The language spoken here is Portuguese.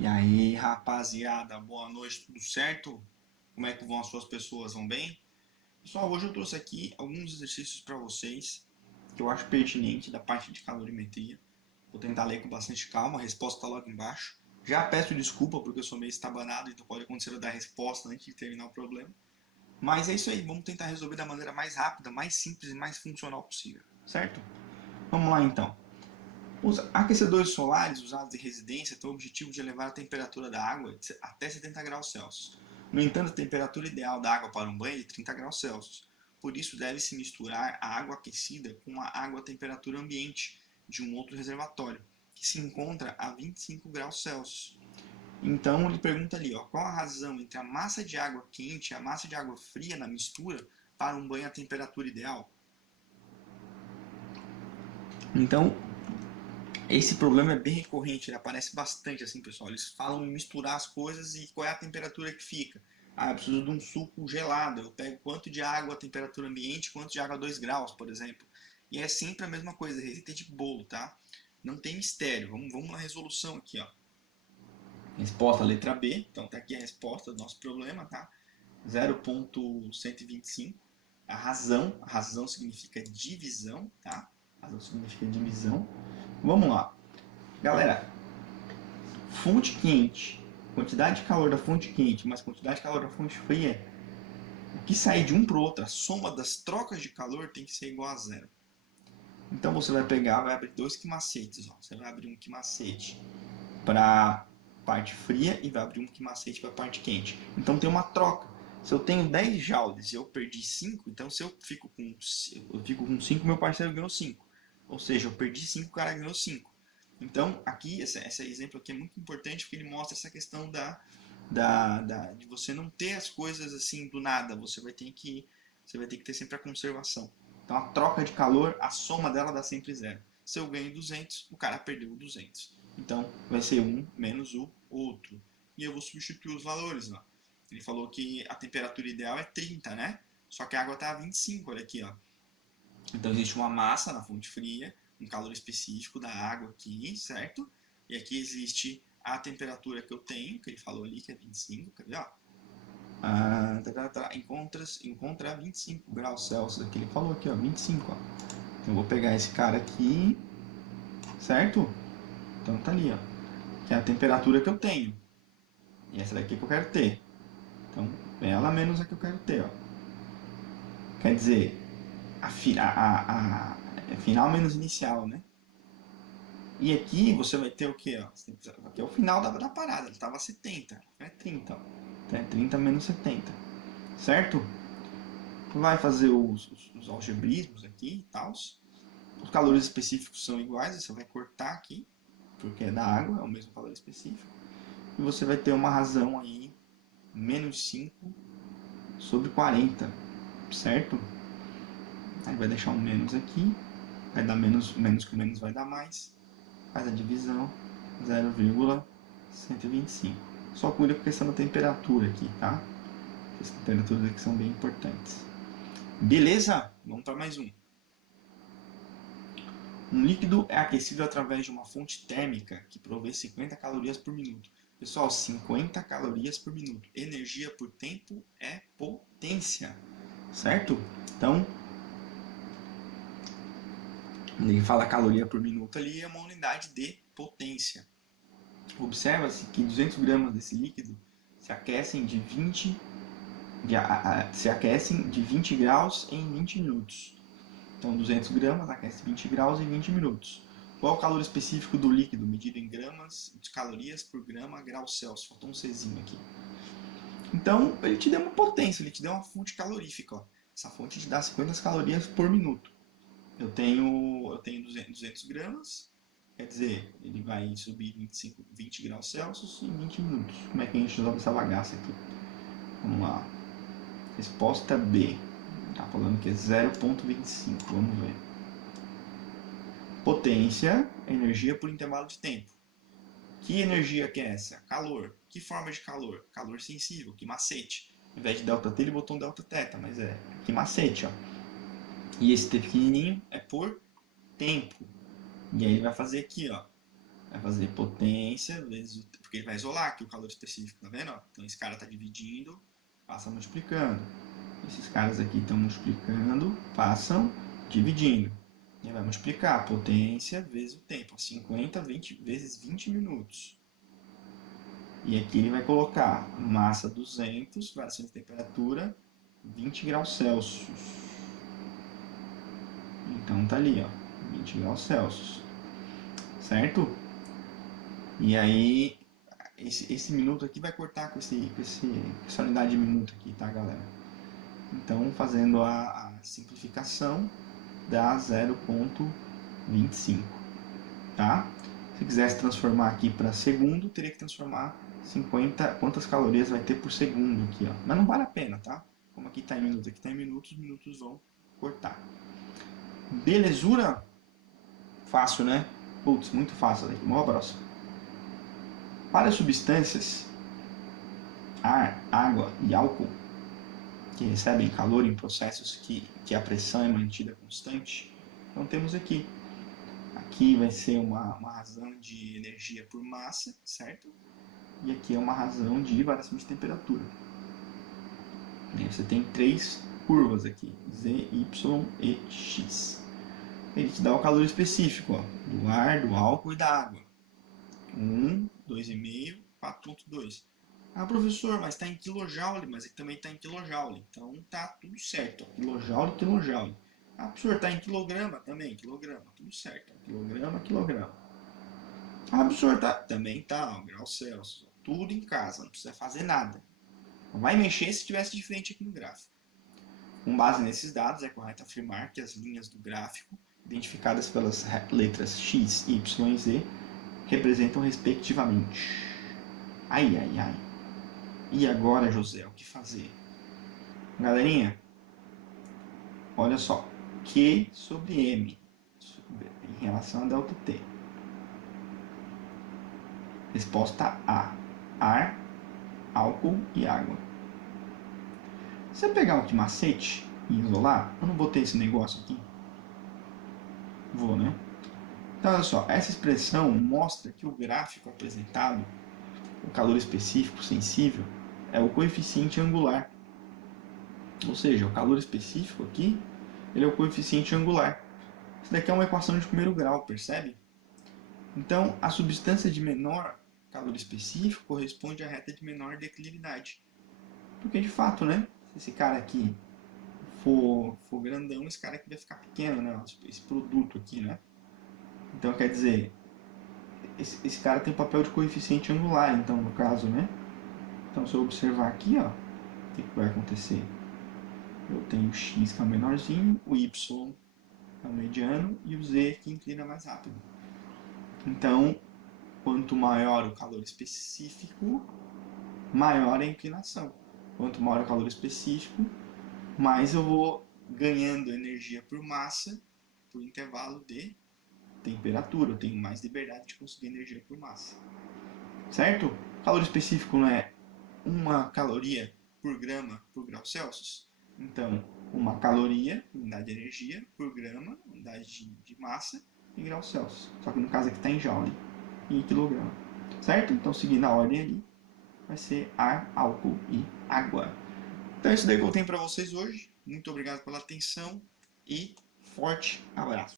E aí, rapaziada, boa noite, tudo certo? Como é que vão as suas pessoas? Vão bem? Pessoal, hoje eu trouxe aqui alguns exercícios para vocês que eu acho pertinente da parte de calorimetria. Vou tentar ler com bastante calma, a resposta está logo embaixo. Já peço desculpa porque eu sou meio estabanado, então pode acontecer eu dar a resposta antes de terminar o problema. Mas é isso aí, vamos tentar resolver da maneira mais rápida, mais simples e mais funcional possível, certo? Vamos lá então. Os aquecedores solares usados em residência têm o objetivo de elevar a temperatura da água até 70 graus Celsius. No entanto, a temperatura ideal da água para um banho é de 30 graus Celsius. Por isso, deve-se misturar a água aquecida com a água a temperatura ambiente de um outro reservatório, que se encontra a 25 graus Celsius. Então, ele pergunta ali, ó, qual a razão entre a massa de água quente e a massa de água fria na mistura para um banho à temperatura ideal? Então, esse problema é bem recorrente, ele aparece bastante assim, pessoal. Eles falam em misturar as coisas e qual é a temperatura que fica. Ah, eu preciso de um suco gelado. Eu pego quanto de água a temperatura ambiente, quanto de água a 2 graus, por exemplo. E é sempre a mesma coisa, receita de bolo, tá? Não tem mistério. Vamos na resolução aqui, ó. Resposta letra B. Então tá aqui a resposta do nosso problema, tá? 0,125. A razão significa divisão, tá? A razão significa divisão. Vamos lá. Galera, fonte quente, quantidade de calor da fonte quente mais quantidade de calor da fonte fria, o que sair de um para o outro, a soma das trocas de calor tem que ser igual a zero. Então você vai pegar, vai abrir dois quimacetes. Ó. Você vai abrir um quimacete para parte fria e vai abrir um quimacete para parte quente. Então tem uma troca. Se eu tenho 10 joules e eu perdi 5, então se eu fico com 5, meu parceiro ganhou 5. Ou seja, eu perdi 5, o cara ganhou 5. Então, aqui, esse exemplo aqui é muito importante porque ele mostra essa questão de você não ter as coisas assim do nada. Você vai ter que ter sempre a conservação. Então, a troca de calor, a soma dela dá sempre zero. Se eu ganho 200, o cara perdeu 200. Então, vai ser um menos o outro. E eu vou substituir os valores lá. Ele falou que a temperatura ideal é 30, né? Só que a água está a 25, olha aqui, ó. Então existe uma massa na fonte fria, um calor específico da água aqui, certo? E aqui existe a temperatura que eu tenho, que ele falou ali, que é 25, quer ver, ó? Encontra 25 graus Celsius, aqui ele falou aqui, ó, 25, ó. Então eu vou pegar esse cara aqui, certo? Então tá ali, ó, que é a temperatura que eu tenho. E essa daqui que eu quero ter. Então, ela menos a que eu quero ter, ó. Quer dizer, a final menos inicial, né? E aqui você vai ter o quê? Ó? Aqui é o final da parada. Ele estava a 70. É 30. Ó. Então é 30 menos 70. Certo? Vai fazer os algebrismos aqui e tal. Os calores específicos são iguais. Você vai cortar aqui. Porque é da água. É o mesmo calor específico. E você vai ter uma razão aí. Menos 5 sobre 40. Certo? Aí vai deixar um menos aqui. Vai dar menos. Menos com menos vai dar mais. Faz a divisão, 0,125. Só cuida com a questão da temperatura aqui, tá? As temperaturas aqui são bem importantes. Beleza? Vamos para mais um. Um líquido é aquecido através de uma fonte térmica que provê 50 calorias por minuto. Pessoal, 50 calorias por minuto. Energia por tempo é potência, certo? Então, ele fala caloria por minuto ali é uma unidade de potência. Observa-se que 200 gramas desse líquido se aquecem de 20 graus em 20 minutos. Então 200 gramas aquece 20 graus em 20 minutos. Qual é o calor específico do líquido, medido em gramas de calorias por grama grau Celsius? Faltou um Czinho aqui. Então ele te deu uma potência, ele te deu uma fonte calorífica. Ó. Essa fonte te dá 50 calorias por minuto. Eu tenho 200 gramas, quer dizer, ele vai subir 20 graus Celsius em 20 minutos. Como é que a gente resolve essa bagaça aqui? Vamos lá. Resposta B. Está falando que é 0,25. Vamos ver. Potência, energia por intervalo de tempo. Que energia que é essa? Calor. Que forma de calor? Calor sensível, que macete. Ao invés de ΔT, ele botou um Δθ, mas é que macete, ó. E esse T pequenininho é por tempo. E aí ele vai fazer aqui, ó. Vai fazer potência vezes porque ele vai isolar aqui o calor específico, tá vendo? Então esse cara está dividindo, passa multiplicando. Esses caras aqui estão multiplicando, passam dividindo. E vai multiplicar a potência vezes o tempo. 50 vezes 20 minutos. E aqui ele vai colocar massa 200, variação de temperatura 20 graus Celsius. Então tá ali, ó, 20 graus Celsius. Certo? E aí, esse minuto aqui vai cortar com essa unidade de minuto aqui, tá, galera? Então, fazendo a simplificação, dá 0,25, tá? Se quisesse transformar aqui para segundo, teria que transformar 50, quantas calorias vai ter por segundo aqui, ó. Mas não vale a pena, tá? Como aqui está em minutos, aqui está em minutos, os minutos vão cortar. Belezura? Fácil, né? Putz, muito fácil aqui. Vamos para a próxima. Para as substâncias, ar, água e álcool, que recebem calor em processos que a pressão é mantida constante, então temos aqui. Aqui vai ser uma razão de energia por massa, certo? E aqui é uma razão de variação de temperatura. E você tem três curvas aqui, Z, Y e X. Ele te dá o calor específico, ó, do ar, do álcool e da água. 1, 2,5, 4,2. Ah, professor, mas está em kJ, mas ele também está em kJ. Então tá tudo certo. Quilojoule, quilojoule. Ah, professor, está em quilograma também, quilograma. Tudo certo. Quilograma, quilograma. Ah, professor, tá, também tá, ó, graus Celsius. Tudo em casa, não precisa fazer nada. Vai mexer se tivesse diferente aqui no gráfico. Com base nesses dados, é correto afirmar que as linhas do gráfico, identificadas pelas letras X, Y e Z, representam respectivamente. Ai, ai, ai. E agora, José, o que fazer? Galerinha, olha só. Q sobre M em relação a ΔT. Resposta A. Ar, álcool e água. Se eu pegar um macete e isolar, eu não botei esse negócio aqui? Vou, né? Então, olha só. Essa expressão mostra que o gráfico apresentado, o calor específico sensível, é o coeficiente angular. Ou seja, o calor específico aqui, ele é o coeficiente angular. Isso daqui é uma equação de primeiro grau, percebe? Então, a substância de menor calor específico corresponde à reta de menor declividade. Porque, de fato, né? Se esse cara aqui for grandão, esse cara aqui vai ficar pequeno, né? Esse produto aqui, né? Então, quer dizer, esse cara tem papel de coeficiente angular, então, no caso, né? Então, se eu observar aqui, ó, o que vai acontecer? Eu tenho o x que é o menorzinho, o y é o mediano e o z que inclina mais rápido. Então, quanto maior o calor específico, maior a inclinação. Quanto maior o calor específico, mais eu vou ganhando energia por massa por intervalo de temperatura. Eu tenho mais liberdade de conseguir energia por massa. Certo? Calor específico não é uma caloria por grama por grau Celsius? Então, uma caloria, unidade de energia, por grama, unidade de massa, em graus Celsius. Só que no caso aqui está em joule e em quilograma. Certo? Então, seguindo a ordem ali, vai ser ar, álcool e água. Então é isso daí que eu tenho para vocês hoje. Muito obrigado pela atenção e forte abraço.